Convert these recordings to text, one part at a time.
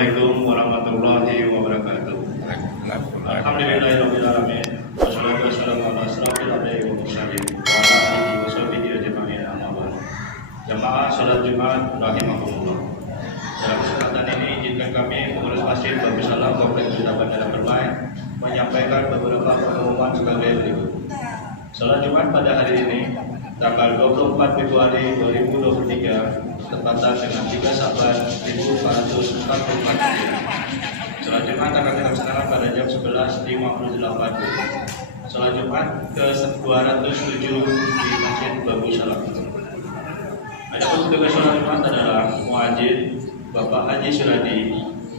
Assalamualaikum warahmatullahi wabarakatuh. Alhamdulillahirabbil alamin. Wassalatu wassalamu ala asyrofil anbiya'i wal mursalin wa ala alihi washabihi ajma'in amma ba'd. Jamaah salat Jumat rahimakumullah. Dalam kesempatan ini izinkan kami pengurus masjid Bagus Salam Kompleks Sudah Bandara Permai menyampaikan beberapa pengumuman sebagai berikut. Salat Jumat pada hari ini tanggal 24 Februari 2023 tepatan dengan 3 Saban 1444 Salat Jumat akan dilaksanakan pada jam 11.58. Salat Jumat ke-207 di Masjid Bagus Salam. Adapun tugas salat Jumat adalah muadzin Bapak Haji Suradi,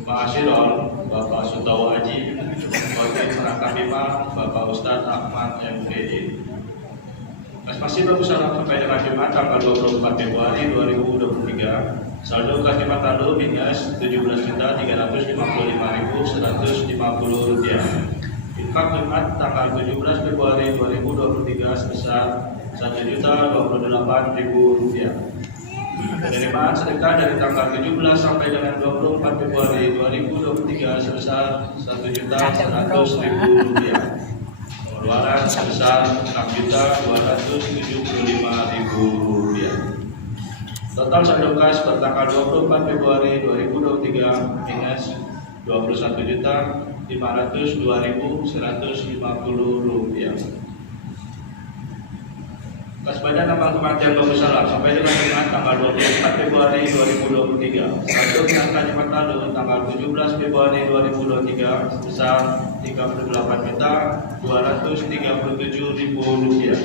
Ma'asyirul Bapak Sutawa Haji, Wakil Perangkat Imam Bapak Ustadz Ahmad MPD. Masih Bagus Salam sampai dengan Jumat tanggal 24 Februari 2023. Saldo kas Jumat lalu minus 17.355.150 rupiah. Infak Jumat tanggal 17 Februari 2023 sebesar 1.028.000 rupiah. Penerimaan sedekah dari tanggal 17 sampai dengan 24 Februari 2023 sebesar 1.100.000 rupiah. Pengeluaran sebesar 6.275.000 rupiah. Total saldo kas bertanggal 24 Februari 2023 minus 21.502.150 rupiah. Kas badan amal kematian Bagus Salam sampai dengan tanggal 24 Februari 2023. Saldo angka Jumat lalu tanggal 17 Februari 2023 sebesar 38.237.000 rupiah.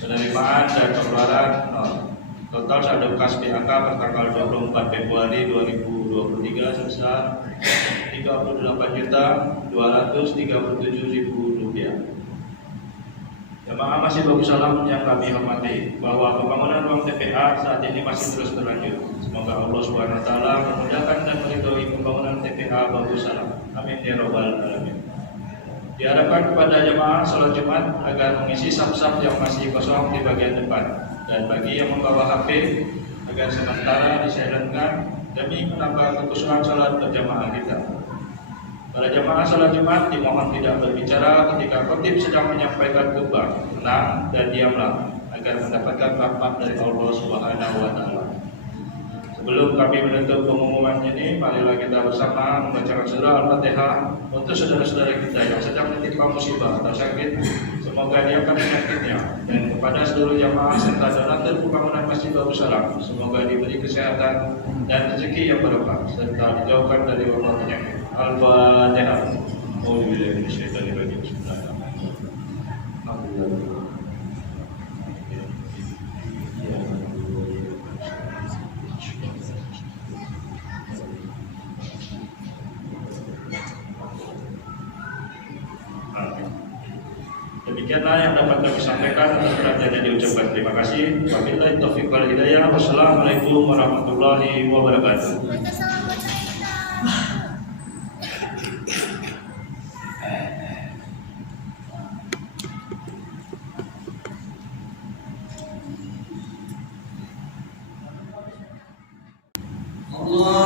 Penerimaan dan pengeluaran nol. Total saldo kas PHK pertanggal 24 Februari 2023 sebesar 38.237.000 rupiah. Jemaah masih Bagus Salam yang kami hormati, bahwa pembangunan ruang TPA saat ini masih terus berlanjut. Semoga Allah SWT memudahkan dan meridhoi pembangunan TPA Bagus Salam. Amin ya rabbal alamin. Diharapkan kepada jemaah salat Jumat agar mengisi saf-saf yang masih kosong di bagian depan, dan bagi yang membawa HP agar sementara disilentkan demi menambah kekhusyuan salat berjamaah kita. Para jemaah salat Jumat dimohon tidak berbicara ketika khotib sedang menyampaikan khutbah. Tenang dan diamlah agar mendapatkan rahmat dari Allah Subhanahu wa taala. Sebelum kami menutup pengumuman ini, marilah kita bersama membacakan surah Al-Fatihah untuk saudara-saudara kita yang sedang tertimpa musibah atau sakit. Semoga diangkat penyakitnya, dan kepada seluruh jamaah serta donatur pembangunan Masjid Bagus Salam, semoga diberi kesehatan dan rezeki yang barokah serta dijauhkan dari wabah penyakit. Al-Fatihah. Auzubillahi minasyaitonir rajim. Bismillahirrahmanirrahim. Demikianlah yang dapat kami sampaikan. Selanjutnya diucapkan terima kasih. Wabillahi taufiq wal hidayah. Wassalamualaikum warahmatullahi wabarakatuh. Oh.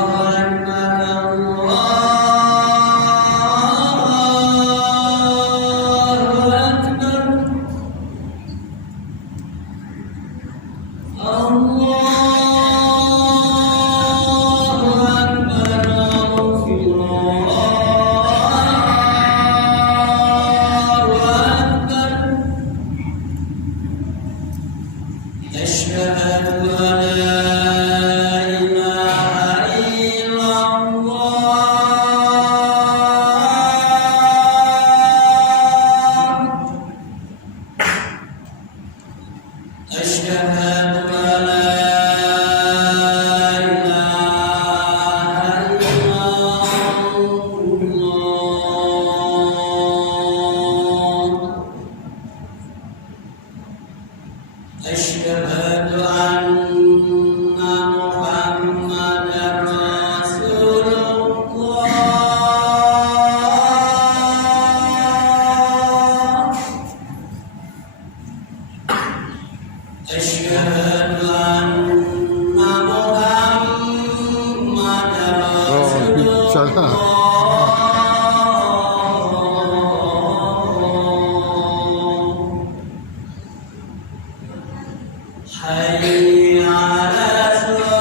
حي على الصلاة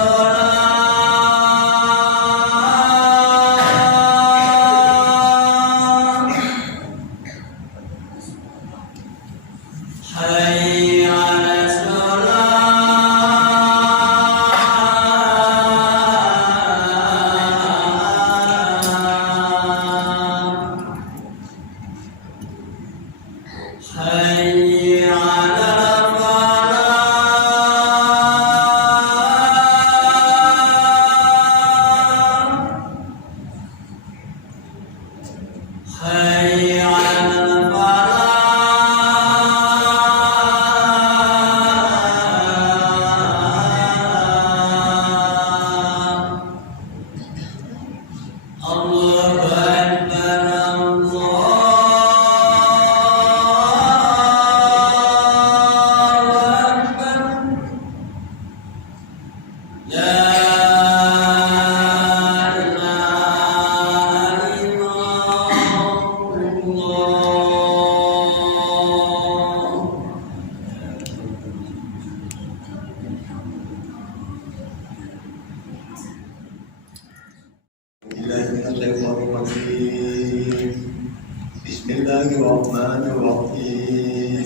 حي على الصلاة حي على حي على الفلاح الله أكبر الله أكبر لا إله إلا الله بسم الله الرحمن الرحيم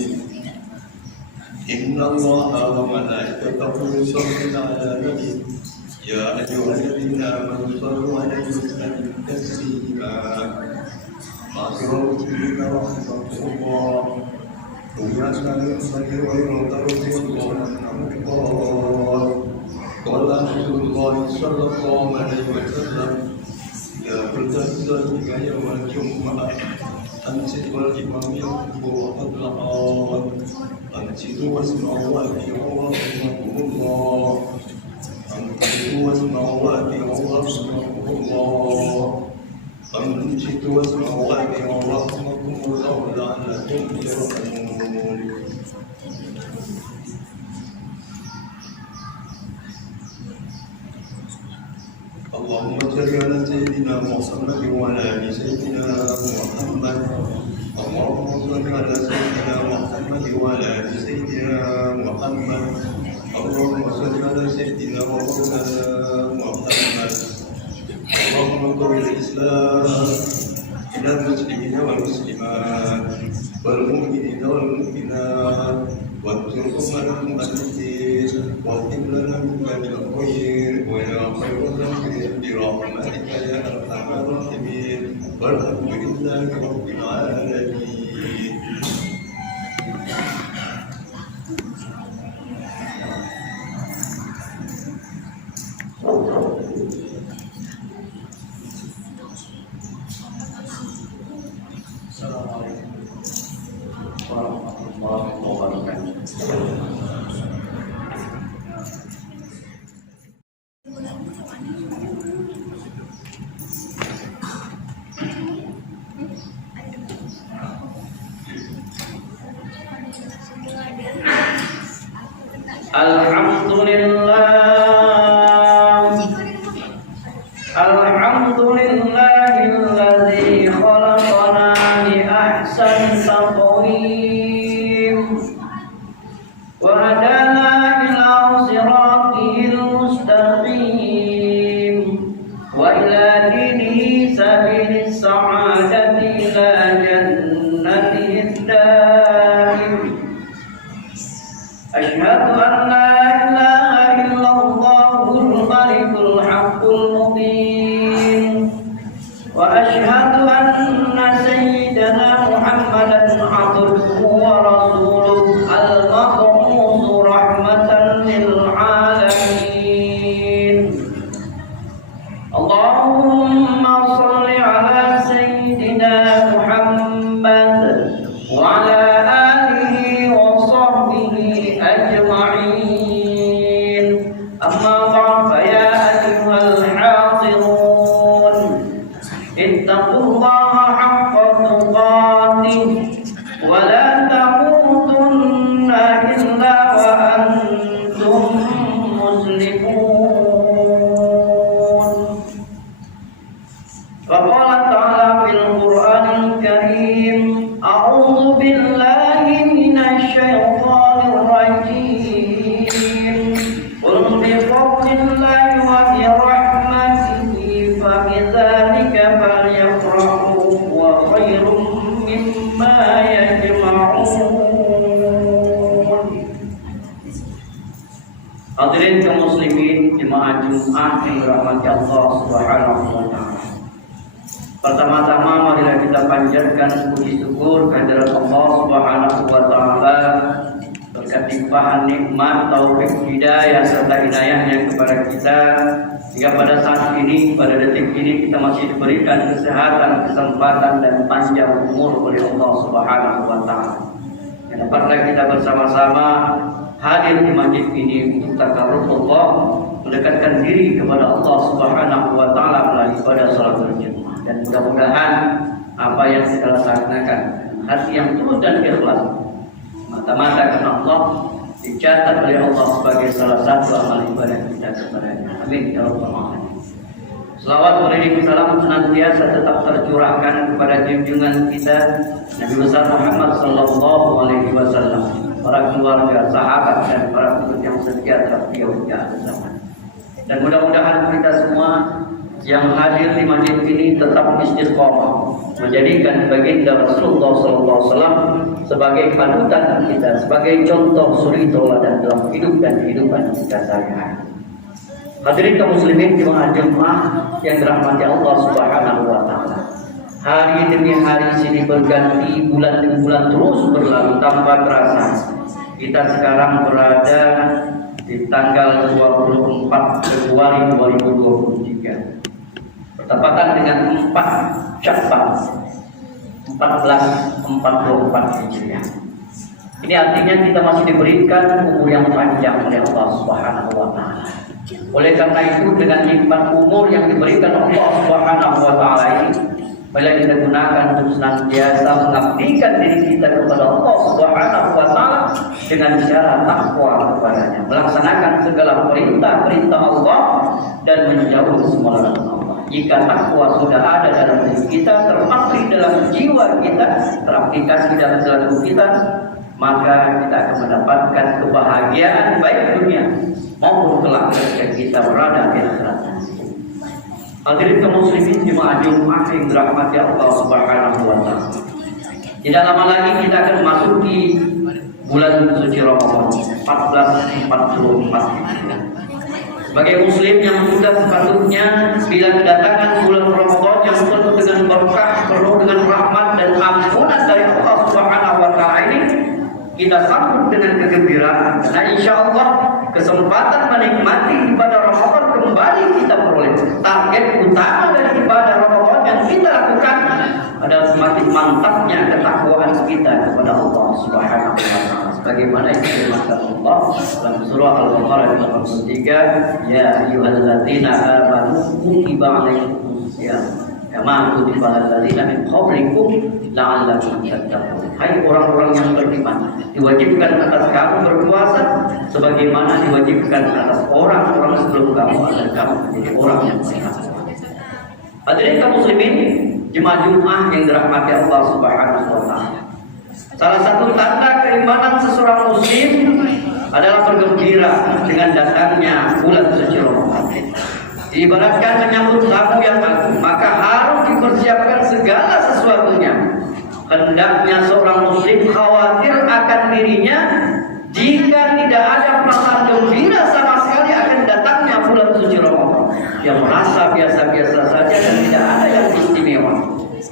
إن الله وملائكته يصلون على النبي يا أيها الذين آمنوا صلوا عليه وسلموا تسليما مغفرة من رحمة الله ويسأل يصلي ويرتضي الله قال رسول الله صلى الله عليه وسلم إذا قلت ذلك يوم الجمعة أنصت والإمام يخطب وقد لقى أنصتوا واسمعوا وأطيعوا رحمكم الله أنصتوا واسمعوا وأطيعوا رحمكم الله أنصتوا واسمعوا وأطيعوا رحمكم الله لعلكم ترحمون اللهم صل على سيدنا محمد وعلى ال سيدنا محمد اللهم صل على سيدنا محمد وعلى ال سيدنا محمد اللهم صل على سيدنا ومولانا محمد اللهم انصر الاسلام الى المسلمين والمسلمات والمؤمنين والمؤمنات وانصر المؤمنين واهدم لنا من باب الخير ويا خير الخير برحمتك يا ارحم الراحمين والحمد لله رب العالمين. Assalamualaikum warahmatullahi wabarakatuh. Alhamdulillahilladzi khalaqana li ahsani taqwim wa hadana ila siratil mustaqim wa ila dinihi sabilis sa'adati ila jannatihi daim. Asyhadu an la ilaha illallahul malikul haqqul mubin wa asyhadu anna sayyidana Muhammadan abduhu wa rasuluhu al-mab'uts rahmatan lil alamin. Allahumma shalli ala sayyidina Muhammad wa ala alihi wa sahbihi ajma'in. Amma ba'd, fa ya ayyuhal hadirun, ittaqullaha haqqa tuqatih wa la tamutunna illa wa antum muslimun. Wa qala ta'ala fil Qur'anil Karim, a'udzu billahi minasy syaithanir rajim. Hadirin kaum muslimin jemaah Jumat yang dirahmati Allah Subhanahu wa taala. Pertama-tama marilah kita panjatkan puji syukur kehadirat Allah Subhanahu wa taala berkat limpahan nikmat, taufik, hidayah serta inayahnya kepada kita hingga pada saat ini, pada detik ini kita masih diberikan kesehatan, kesempatan dan panjang umur oleh Allah Subhanahu wa taala. Dan dapatlah kita bersama-sama hadir di masjid ini untuk takarrubullah, mendekatkan diri kepada Allah Subhanahu wa taala melalui ibadah salat berjamaah. Dan mudah-mudahan apa yang kita laksanakan hati yang tulus dan ikhlas, mata-mata karena Allah, dicatat oleh Allah sebagai salah satu amal ibadah kita kepadanya. Amin ya rabbal alamin. Selawat beriring salam senantiasa tetap tercurahkan kepada junjungan kita Nabi besar Muhammad sallallahu alaihi wasallam, para keluarga, sahabat dan para pengikut yang setia terhadap beliau hingga akhir zaman. Dan mudah-mudahan kita semua yang hadir di masjid ini tetap istiqomah, menjadikan baginda Rasulullah sallallahu alaihi wasallam sebagai panutan kita, sebagai contoh suri tauladan dalam hidup dan kehidupan kita sehari-hari. Hadirin kaum muslimin jemaah Jumat yang dirahmati Allah Subhanahu wa taala. Hari demi hari sini berganti, bulan demi bulan terus berlalu tanpa terasa. Kita sekarang berada di tanggal 24 Februari 2023. Bertepatan dengan 4 Syawal 1444 Hijriah. Ini artinya kita masih diberikan umur yang panjang oleh Allah Subhanahu wa taala. Oleh karena itu dengan nikmat umur yang diberikan Allah Subhanahu wa taala ini, bila kita gunakan untuk senantiasa mengabdikan diri kita kepada Allah Subhanahu wa taala dengan cara takwa kepadanya, melaksanakan segala perintah-perintah Allah dan menjauhi semua larangan Allah. Jika takwa sudah ada dalam diri kita, terpatri dalam jiwa kita, teraplikasi dalam perilaku kita, maka kita akan mendapatkan kebahagiaan baik dunia maupun kelak ketika kita berada di akhirat. Hadirin kaum muslimin jemaah Jumat yang dirahmati Allah Subhanahu wa taala. Tidak lama lagi kita akan masuki bulan suci Ramadan 1444. Sebagai muslim yang sudah sepatutnya bila kedatangan bulan Ramadan yang penuh dengan berkah, penuh dengan rahmat dan ampunan dari Allah Subhanahu wa taala ini, kita sambut dengan kegembiraan. Nah, insya Allah kesempatan menikmati ibadah Ramadan kembali kita peroleh. Target utama dari ibadah Ramadan yang kita lakukan adalah semakin mantapnya ketakwaan kita kepada Allah Subhanahu wa taala. Sebagaimana yang dimaksud Allah dalam surah Al-Baqarah ayat 83, ya ayyuhalladzina amanu kutiba alaikumus syiyam kama kutiba alal ladzina min qablikum la'allakum tattaqun. Hai orang-orang yang beriman, diwajibkan atas kamu berpuasa sebagaimana diwajibkan atas orang-orang sebelum kamu agar kamu menjadi orang yang bertakwa. Hadirin kaum muslimin jemaah Jumat yang dirahmati Allah Subhanahu wa taala. Salah satu tanda keimanan seseorang muslim adalah bergembira dengan datangnya bulan suci Ramadan. Diibaratkan menyambut tamu yang agung, maka harus dipersiapkan segala sesuatunya. Hendaknya seorang muslim khawatir akan dirinya jika tidak ada perasaan gembira sama sekali akan datangnya bulan suci Ramadan. Dia merasa biasa-biasa saja dan tidak ada yang istimewa.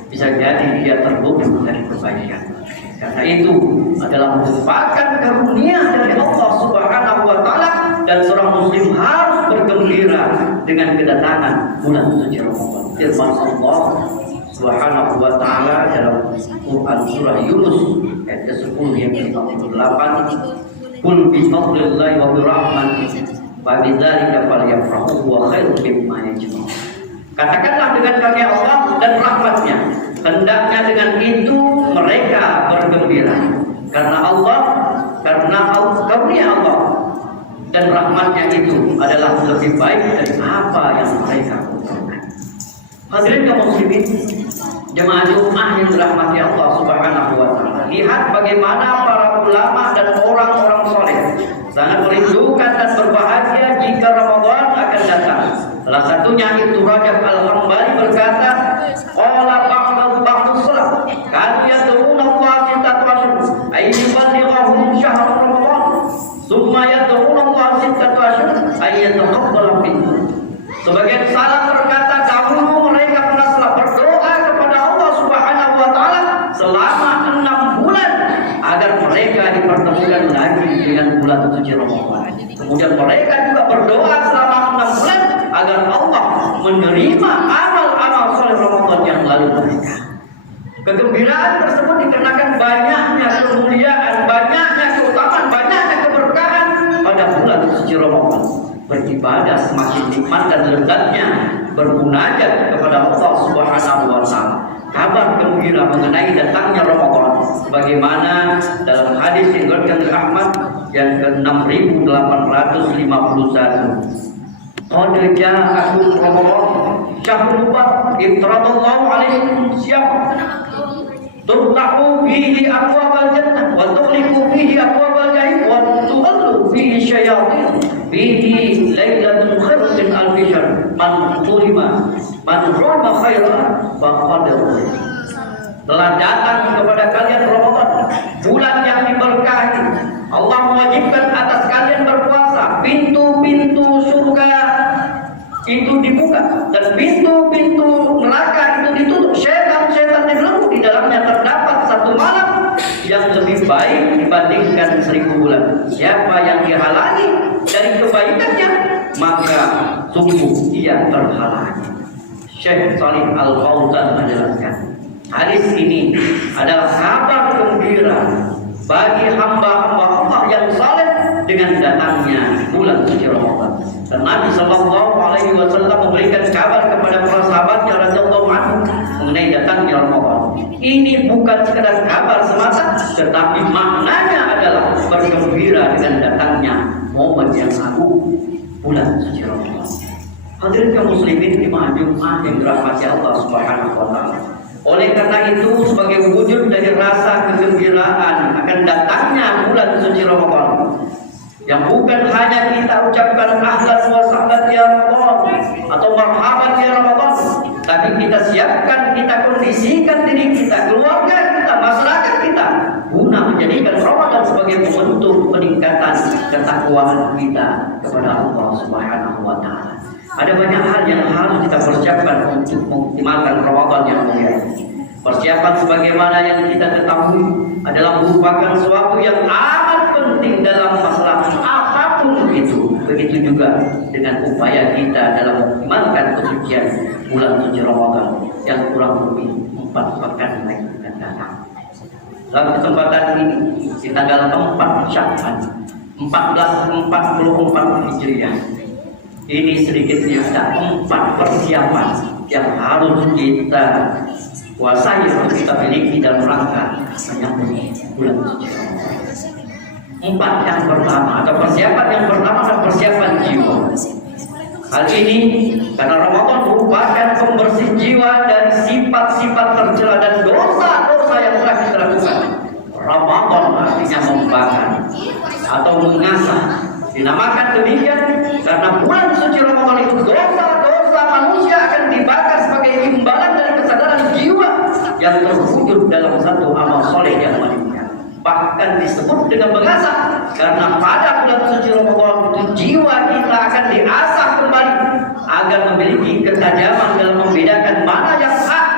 Bisa jadi dia terluput dari kebaikan. Karena itu adalah merupakan karunia dari Allah Subhanahu wa taala dan seorang muslim harus bergembira dengan kedatangan bulan suci Ramadan. Firman Allah Subhanahu wa taala dalam Quran surah Yunus ayat ke-10 yang ke-58, "Qul bi fadlillahi wa bi rahmatihi fa bidzalika falyafrahu wa khairun mimma yajma'un." Katakanlah dengan karunia Allah dan rahmatnya, hendaknya dengan itu mereka bergembira karena karunia Allah dan rahmatnya itu adalah lebih baik dari apa yang mereka lakukan. Hadirin kaum muslimin jemaah Jumat yang dirahmati Allah Subhanahu wa taala, lihat bagaimana para ulama dan orang-orang soleh sangat merindukan dan berbahagia jika Ramadan akan datang. Salah satunya itu Rajab Al-Hambali berkata, qala ba'du salaf kanu yad'una Allah sittatu ashhur ay yuballighahum syahr Ramadan thumma yad'una Allah sittatu ashhur ayyataqabbala minkum. Sebagian salah berkata dahulu mereka pernah berdoa kepada Allah Subhanahu wa taala selama 6 bulan agar mereka dipertemukan lagi dengan bulan suci Ramadan. Kemudian mereka juga berdoa selama 6 bulan agar Allah menerima amal-amal soleh Ramadan yang lalu mereka. Kegembiraan tersebut dikarenakan banyaknya kemuliaan, banyaknya keutamaan, banyaknya keberkahan pada bulan suci Ramadan. Beribadah semakin nikmat dan lezatnya, bermunajat kepada Allah Subhanahu wa taala. Kabar gembira mengenai datangnya Ramadan sebagaimana dalam hadis yang diriwayatkan oleh Ahmad yang ke-6851. Qad ja'akum Ramadan syahrul mubarak iftaradallahu alaikum siyam turtahu fihi abwabal jannah wa tughliqu fihi abwabal jahim wa tu'allu fihi syayatin fihi lailatun khairun min alfi syahr man hurima khairan faqad telah datang kepada kalian Ramadan, bulan yang diberkahi. Allah mewajibkan atas kalian berpuasa, pintu-pintu surga itu dibuka dan pintu-pintu neraka itu ditutup. Setan-setan dibelenggu. Di dalamnya terdapat satu malam yang lebih baik dibandingkan 1000 bulan. Siapa yang dihalangi dari kebaikannya, maka sungguh ia terhalangi. Syekh Shalih Al-Fauzan menjelaskan, hadis ini adalah kabar gembira bagi hamba-hamba Allah yang saleh dengan datangnya bulan suci Ramadan. Dan Nabi Sallallahu Alaihi Wasallam memberikan kabar kepada para sahabatnya radhiyallahu anhum mengenai datangnya Ramadan. Ini bukan sekedar kabar semata, tetapi maknanya adalah bergembira dengan datangnya momen yang agung, bulan suci Ramadan. Hadirin kaum muslimin jemaah Jumat yang dirahmati Allah Subhanahu wa taala. Oleh karena itu, sebagai wujud dari rasa kegembiraan akan datangnya bulan suci Ramadan, yang bukan hanya kita ucapkan ahlan wa sahlan ya Ramadan atau marhaban ya Ramadan, tapi kita siapkan, kita kondisikan diri kita, keluarga kita, masyarakat kita, guna menjadikan Ramadan sebagai momentum peningkatan ketakwaan kita kepada Allah Subhanahu wa taala. Ada banyak hal yang harus kita persiapkan untuk mengoptimalkan Ramadan yang mulia. Persiapan sebagaimana yang kita ketahui adalah merupakan sesuatu yang amat penting dalam masalah apapun itu. Begitu juga dengan upaya kita dalam mengoptimalkan kesucian bulan suci Ramadan yang kurang lebih 4 pekan lagi akan datang. Dalam kesempatan ini di tanggal 4 Syawal 1444 Hijriah, ini sedikitnya ada 4 persiapan yang harus kita kuasai atau kita miliki dalam rangka menyambut bulan suci Ramadan. 4 yang pertama atau persiapan yang pertama adalah persiapan jiwa. Hal ini karena Ramadan merupakan pembersih jiwa dari sifat-sifat tercela dan dosa-dosa yang telah kita lakukan. Ramadan artinya membakar atau mengasah. Dinamakan demikian karena bulan suci Ramadan itu dosa-dosa manusia akan dibakar sebagai imbalan dari kesadaran jiwa yang terwujud dalam satu amal soleh yang mulia. Bahkan disebut dengan mengasah karena pada bulan suci Ramadan itu jiwa kita akan diasah kembali agar memiliki ketajaman dalam membedakan mana yang hak,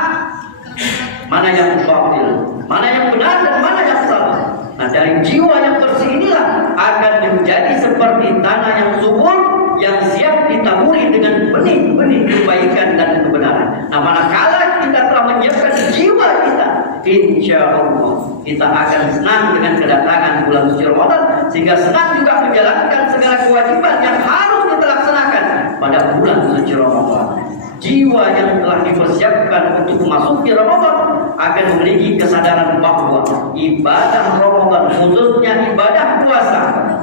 mana yang batil, mana yang benar dan mana yang salah. Nah, dari jiwa yang bersih inilah akan menjadi seperti tanah yang subur yang siap ditaburi dengan benih-benih kebaikan dan kebenaran. Nah, manakala kita telah menyiapkan jiwa kita, insya Allah kita akan senang dengan kedatangan bulan suci Ramadan, sehingga senang juga menjalankan segala kewajiban yang harus kita laksanakan pada bulan suci Ramadan. Jiwa yang telah dipersiapkan untuk memasuki Ramadan akan memiliki kesadaran bahwa ibadah Ramadan, khususnya ibadah puasa,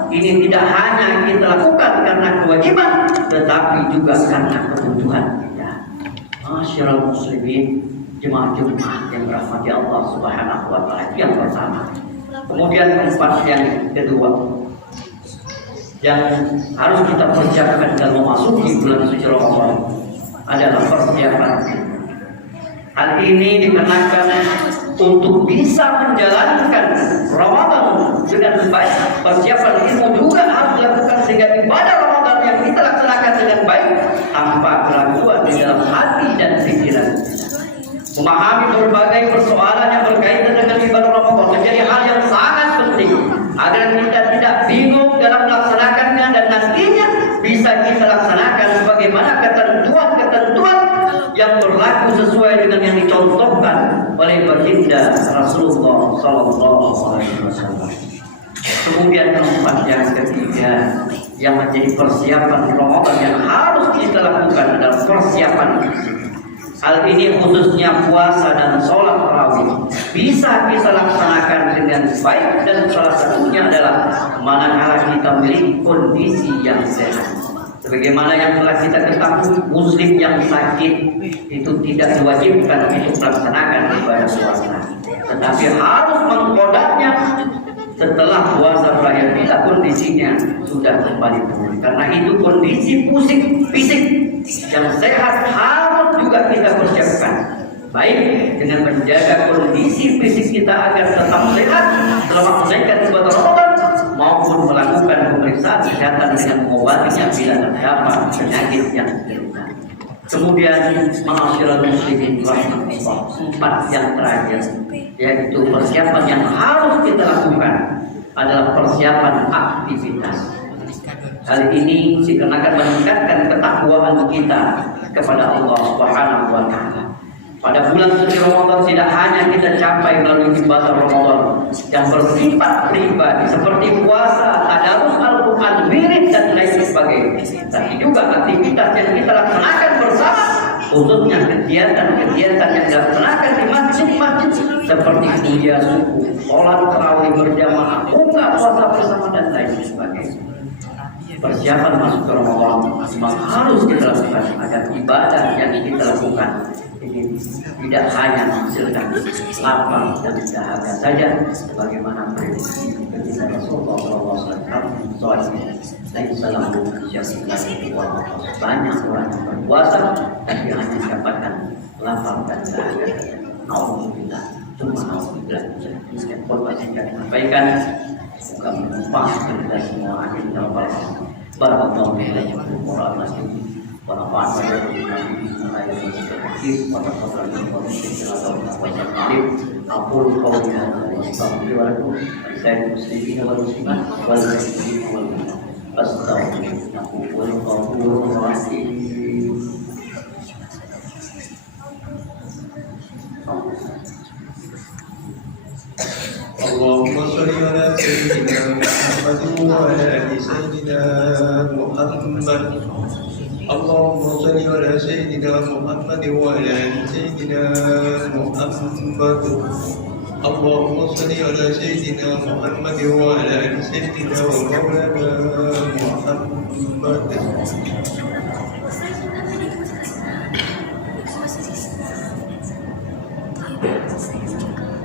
ini tidak hanya kita lakukan karena kewajiban, tetapi juga karena kebutuhan kita. Masyaallah muslimin, jemaah Jumat yang dirahmati Allah Subhanahu wa taala, yang pertama. Kemudian yang kedua yang harus kita persiapkan dalam memasuki bulan suci Ramadan adalah persiapan. Hal ini dikenakan untuk bisa menjalankan Ramadan dengan baik. Persiapan ilmu juga harus dilakukan sehingga ibadah Ramadan yang kita lakukan dengan baik tanpa keraguan di dalam hati dan pikiran. Memahami berbagai persoalan yang berkaitan dengan ibadah Ramadan menjadi hal yang sangat penting agar kita tidak bingung dalam melaksanakannya dan nantinya bisa kita laksanakan sebagaimana ketentuan-ketentuan yang berlaku sesuai dengan yang dicontohkan oleh baginda Rasulullah Sallallahu Alaihi Wasallam. Kemudian tempat yang ketiga yang menjadi persiapan Ramadan yang harus kita lakukan adalah persiapan fisik. Hal ini khususnya puasa dan sholat tarawih bisa kita laksanakan dengan baik dan salah satunya adalah manakala kita memiliki kondisi yang sehat. Sebagaimana yang telah kita ketahui, muslim yang sakit itu tidak diwajibkan untuk melaksanakan ibadah puasa, tetapi harus mengkodaknya setelah puasa berakhir bila kondisinya sudah kembali pulih. Karena itu kondisi fisik yang sehat harus juga kita persiapkan, baik dengan menjaga kondisi fisik kita agar tetap sehat selama menunaikan ibadah Ramadan, maupun melakukan pemeriksaan kesehatan dengan mengobatinya bila terdapat penyakit yang terjadi. Kemudian ma'asyiral muslimin rahimahullah, empat yang terakhir yaitu persiapan yang harus kita lakukan adalah persiapan aktivitas. Hal ini dikarenakan meningkatkan ketakwaan kita kepada Allah Subhanahu wa taala. Pada bulan suci Ramadan tidak hanya kita capai melalui ibadah Ramadan yang bersifat pribadi seperti puasa, tadarus Al-Quran, wirid dan lain sebagainya, tapi juga aktivitas yang kita laksanakan bersama, khususnya kegiatan-kegiatan yang dilaksanakan di masjid-masjid seperti kuliah subuh, sholat tarawih berjamaah, buka puasa bersama dan lain sebagainya. Persiapan masuk ke Ramadan memang harus kita lakukan agar ibadah yang kita lakukan ini tidak hanya menghasilkan lapang dan dahaga saja, sebagaimana prediksi ketika Rasulullah SAW banyak orang yang berpuasa tapi hanya mendapatkan lapang dan dahaga saja. Alhamdulillah, alhamdulillah. Sekian informasi yang disampaikan, semoga bermanfaat kita semua. Amin ya rabbal alamin. Barakallahu fiikum warahmatullahi wabarakatuh. ونفعنا بما أقول قولي هذا وأستغفر لكم ولسائر المسلمين والمسلمات والمسلمين والمسلمات أستغفر إنه هو الغفور الرحيم. اللهم صل على سيدنا محمد وعلى آل سيدنا محمد. اللهم صل على سيدنا محمد وعلى آل سيدنا محمد. اللهم صل على سيدنا محمد وعلى آل سيدنا ومولانا محمد.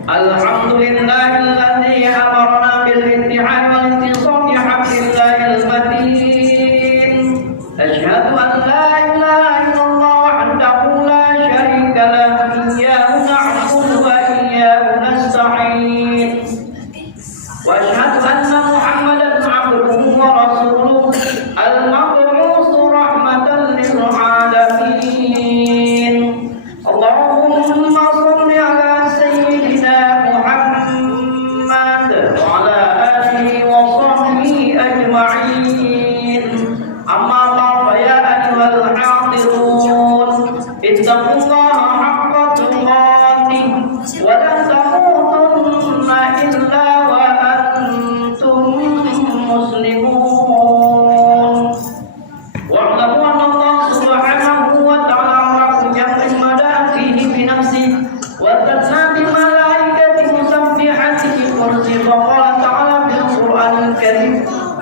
Alhamdulillahilladzi amarna bil intihai wal intisam bi hablillahil matin. Asyhadu an la ilaha illallah wahdahu la syarika lahu iyyahu na'budu wa iyyahu nasta'in. Wa asyhadu anna Muhammadan 'abduhu wa rasuluhu al-mab'uts rahmatan lil 'alamin. Allahumma shalli ala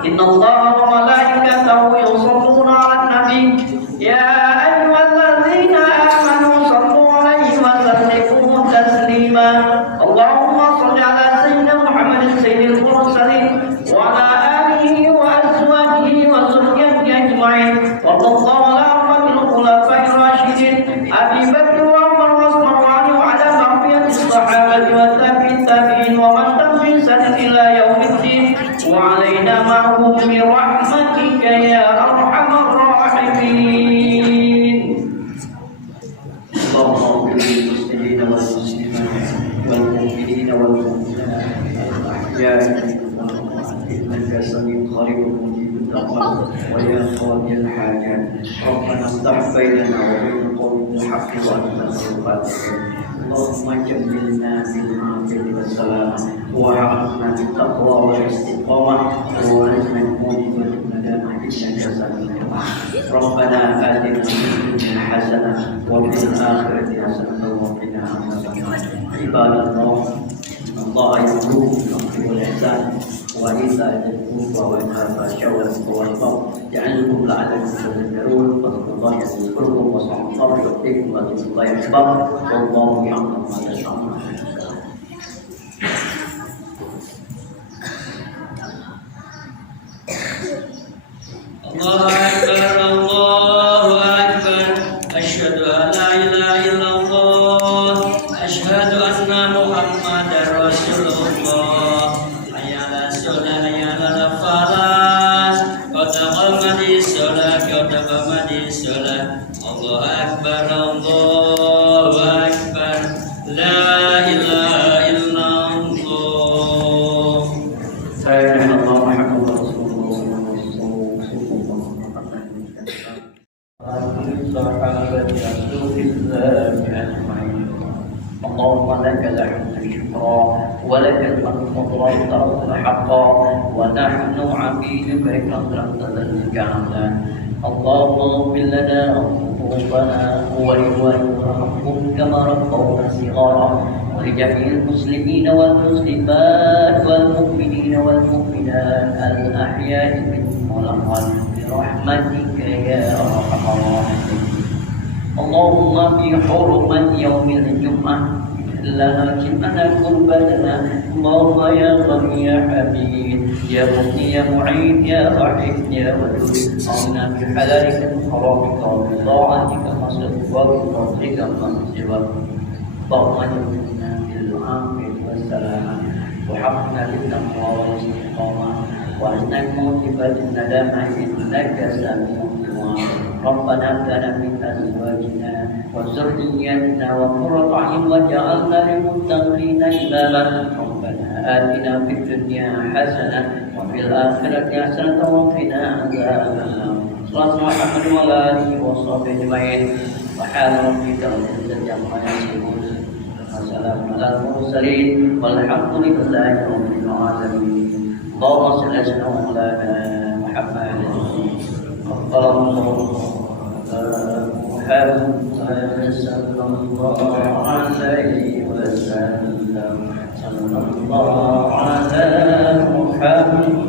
Inna Allah wa malaikatahu yusalluna 'alan nabi ya ayyuhalladzina amanu sallu 'alaihi wa sallimu taslima. Allahumma shalli 'ala sayyidina Muhammadin sayyidil mursalin wa 'ala alihi wa azwajihi wa dhurriyyatihi ajma'in. Wa sallallahu 'ala ummatil khulafa'ir rasyidin Abi Bakr wa Umar wa Utsman wa 'ala baqiyatis sahabati wa tabi'in wa man tabi'ahum ila yaumiddin wa 'alaina ma'hum bi rahmatika ya arhamar rahimin. سميع قريب مجيب الدعوات ويا قاضي الحاجات ربنا افتح بيننا وبين قوم الحق وأنت خير الفاتحين اللهم جملنا بالعافية والسلامة وحفظنا بالتقوى والاستقامة وارزقنا موجبة الندامة إنك سميع ربنا آتنا في الدنيا حسنة وفي الآخرة حسنة وقنا عذاب النار عباد الله يأمر بالعدل والإحسان وإيتاء ذي القربى وينهى عن الفحشاء والمنكر والبغي يعظكم لعلكم تذكرون فاذكروا الله يذكركم واصلحوا الله يؤتيكم وأطيعوا الله أكبر والله يعلم ما تصنعون. الله أكبر الله أكبر أشهد أن لا إله إلا الله أشهد أن محمدا رسول الله حي على الصلاة حي على الفلاح قد قامت الصلاة قد قامت الصلاة الله أكبر الله أكبر لا إله إلا الله. Saya Allah Muhammad Rasulullah اللهم لك الحمد شكرا ولك الحمد مطلقا حقا ونحن عبيدك كثرة ذلك عمدا اللهم اغفر لنا ذنوبنا وارحمهم كما ربونا صغارا ولجميع المسلمين والمسلمات والمؤمنين والمؤمنات الأحياء منهم والأموات برحمتك يا أرحم الراحمين. اللهم في حرمة يوم الجمعة لنا جمعنا قربتنا اللهم يا غني يا حميد يا مغني يا معين يا رحيم يا ودود أمنا بحلالك من حرامك وبطاعتك ما صدقك وبفضلك من سواك اللهم اجعلنا بالعافية والسلامة وحقنا بالتقوى والاستقامة وأجعلنا موجبة الندامة إنك سميع الدعاء ربنا هب لنا من أزواجنا وذرياتنا وقرة أعين واجعلنا للمتقين إماما ربنا آتنا في الدنيا حسنة وفي الآخرة حسنة وقنا عذاب النار. صلى محمد وعلى آله وصحبه أجمعين وحال ربك رب العزة عما يصفون وسلام على المرسلين والحمد لله رب العالمين. اللهم صل على مولانا محمد اللهم محمد صلى الله عليه وسلم صلى الله على محمد